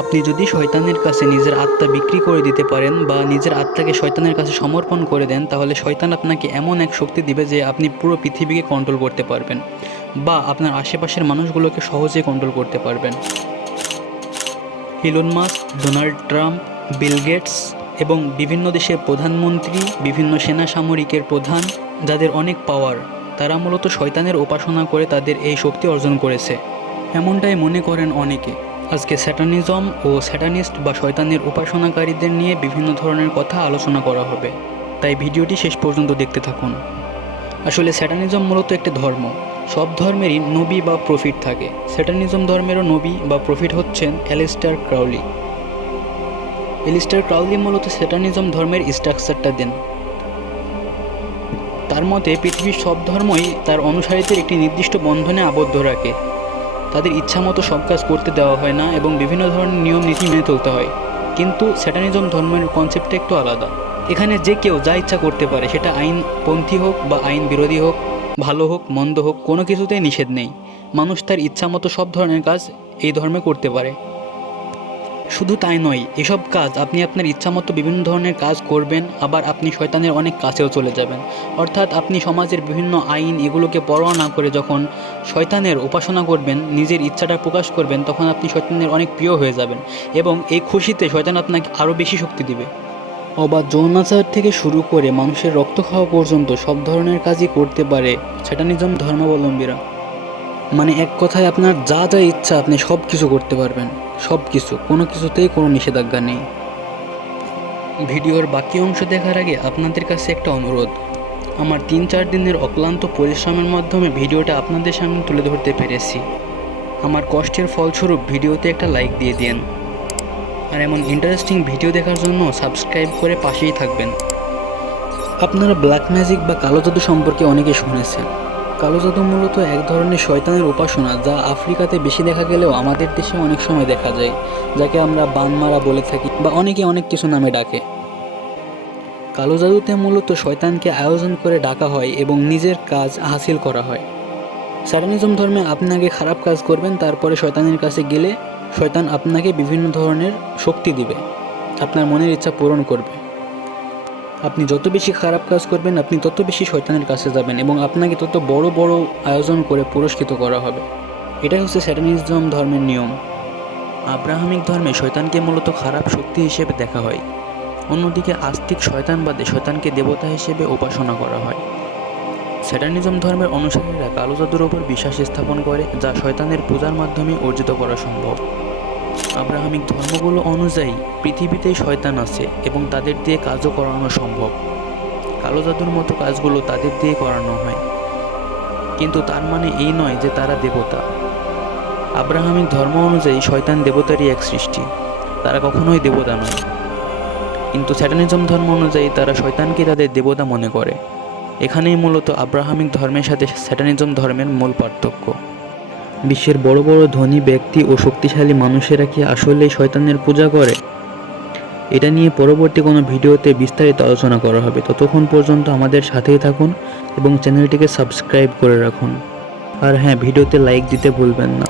আপনি যদি শয়তানের কাছে নিজের আত্মা বিক্রি করে দিতে পারেন বা নিজের আত্মাকে শয়তানের কাছে সমর্পণ করে দেন, তাহলে শয়তান আপনাকে এমন এক শক্তি দিবে যে আপনি পুরো পৃথিবীকে কন্ট্রোল করতে পারবেন বা আপনার আশেপাশের মানুষগুলোকে সহজে কন্ট্রোল করতে পারবেন। Elon Musk, Donald Trump, Bill Gates এবং বিভিন্ন দেশের প্রধানমন্ত্রী, বিভিন্ন সেনা সামরিকের প্রধান যাদের অনেক পাওয়ার তারা মূলত শয়তানের উপাসনা করে তাদের এই শক্তি অর্জন করেছে। এমনটাই মনে করেন অনেকে। আজকে স্যাটানিজম ও স্যাটানিস্ট বা শয়তানের উপাসনাকারীদের নিয়ে বিভিন্ন ধরনের কথা আলোচনা করা হবে। তাই ভিডিওটি শেষ পর্যন্ত দেখতে থাকুন। আসলে স্যাটানিজম মূলত একটি ধর্ম। সব ধর্মেরই নবী বা প্রফিট থাকে। স্যাটানিজম ধর্মেরও নবী বা প্রফিট হচ্ছেন অ্যালিস্টার ক্রাউলি। এলিস্টার ক্রাউলি মূলত স্যাটানিজম ধর্মের স্ট্রাকচারটা দেন। তার মতে পৃথিবীর সব ধর্মই তার অনুসারীদের একটি নির্দিষ্ট বন্ধনে আবদ্ধ রাখে। তাদের ইচ্ছা মতো সব কাজ করতে দেওয়া হয় না এবং বিভিন্ন ধরনের নিয়ম নীতি মেনে চলতে হয়। কিন্তু স্যাটানিজম ধর্মের কনসেপ্টটা একটু আলাদা। এখানে যে কেউ যা ইচ্ছা করতে পারে, সেটা আইনপন্থী হোক বা আইন বিরোধী হোক, ভালো হোক, মন্দ হোক, কোনো কিছুতেই নিষেধ নেই। মানুষ তার ইচ্ছা মতো সব ধরনের কাজ এই ধর্মে করতে পারে। শুধু তাই নয়, এসব কাজ আপনি আপনার ইচ্ছামতো বিভিন্ন ধরনের কাজ করবেন, আবার আপনি শয়তানের অনেক কাছেও চলে যাবেন। অর্থাৎ আপনি সমাজের বিভিন্ন আইন এগুলোকে পরোয়া না করে যখন শয়তানের উপাসনা করবেন, নিজের ইচ্ছাটা প্রকাশ করবেন, তখন আপনি শয়তানের অনেক প্রিয় হয়ে যাবেন এবং এই খুশিতে শয়তান আপনাকে আরও বেশি শক্তি দিবে। অবাধ যৌনাচার থেকে শুরু করে মানুষের রক্ত খাওয়া পর্যন্ত সব ধরনের কাজই করতে পারে স্যাটানিজম ধর্মাবলম্বীরা। মানে এক কথায় আপনার যা যা ইচ্ছা আপনি সব কিছু করতে পারবেন। সব কিছু কোনো কিছুতেই কোনো নিষেধাজ্ঞা নেই। ভিডিওর বাকি অংশ দেখার আগে আপনাদের কাছে একটা অনুরোধ। আমার তিন চার দিনের অক্লান্ত পরিশ্রমের মাধ্যমে ভিডিওটা আপনাদের সামনে তুলে ধরতে পেরেছি। আমার কষ্টের ফলস্বরূপ ভিডিওতে একটা লাইক দিয়ে দিন। আর এমন ইন্টারেস্টিং ভিডিও দেখার জন্য সাবস্ক্রাইব করে পাশেই থাকবেন। আপনারা ব্ল্যাক ম্যাজিক বা কালো জাদু সম্পর্কে অনেকে শুনেছেন। কালো জাদু মূলত এক ধরনের শয়তানের উপাসনা যা আফ্রিকাতে বেশি দেখা গেলেও আমাদের দেশে অনেক সময় দেখা যায়, যাকে আমরা বানমারা বলে থাকি বা অনেকে অনেক কিছু নামে ডাকে। কালো জাদুতে মূলত শয়তানকে আয়োজন করে ডাকা হয় এবং নিজের কাজ হাসিল করা হয়। স্যাটানিজম ধর্মে আপনি আগে খারাপ কাজ করবেন, তারপরে শয়তানের কাছে গেলে শয়তান আপনাকে বিভিন্ন ধরনের শক্তি দিবে। আপনার মনের ইচ্ছা পূরণ করবে। আপনি যত বেশি খারাপ কাজ করবেন, আপনি তত বেশি শয়তানের কাছে যাবেন এবং আপনাকে তত বড় বড় আয়োজন করে পুরস্কৃত করা হবে। এটাই হচ্ছে স্যাটানিজম ধর্মের নিয়ম। আব্রাহামিক ধর্মে শয়তানকে মূলত খারাপ শক্তি হিসেবে দেখা হয়। অন্যদিকে আস্তিক শয়তানবাদে শয়তানকে দেবতা হিসেবে উপাসনা করা হয়। স্যাটানিজম ধর্মের অনুসারীরা কালো জাদুর ওপর বিশ্বাস স্থাপন করে, যা শয়তানের পূজার মাধ্যমে অর্জিত করা সম্ভব। আব্রাহামিক ধর্মগুলো অনুযায়ী পৃথিবীতেই শয়তান আছে এবং তাদের দিয়ে কাজও করানো সম্ভব। কালো জাদুর মতো কাজগুলো তাদের দিয়ে করানো হয়। কিন্তু তার মানে এই নয় যে তারা দেবতা। আব্রাহামিক ধর্ম অনুযায়ী শয়তান দেবতারই এক সৃষ্টি। তারা কখনোই দেবতা নয়। কিন্তু স্যাটানিজম ধর্ম অনুযায়ী তারা শয়তানকে তাদের দেবতা মনে করে। এখানেই মূলত আব্রাহামিক ধর্মের সাথে স্যাটানিজম ধর্মের মূল পার্থক্য। বিশ্বের বড় বড় ধনী ব্যক্তি ও শক্তিশালী মানুষেরা কি আসলেই শয়তানের পূজা করে? এটা নিয়ে পরবর্তী কোনো ভিডিওতে বিস্তারিত আলোচনা করা হবে। ততক্ষণ পর্যন্ত আমাদের সাথেই থাকুন এবং চ্যানেলটিকে সাবস্ক্রাইব করে রাখুন। আর হ্যাঁ ভিডিওতে লাইক দিতে ভুলবেন না।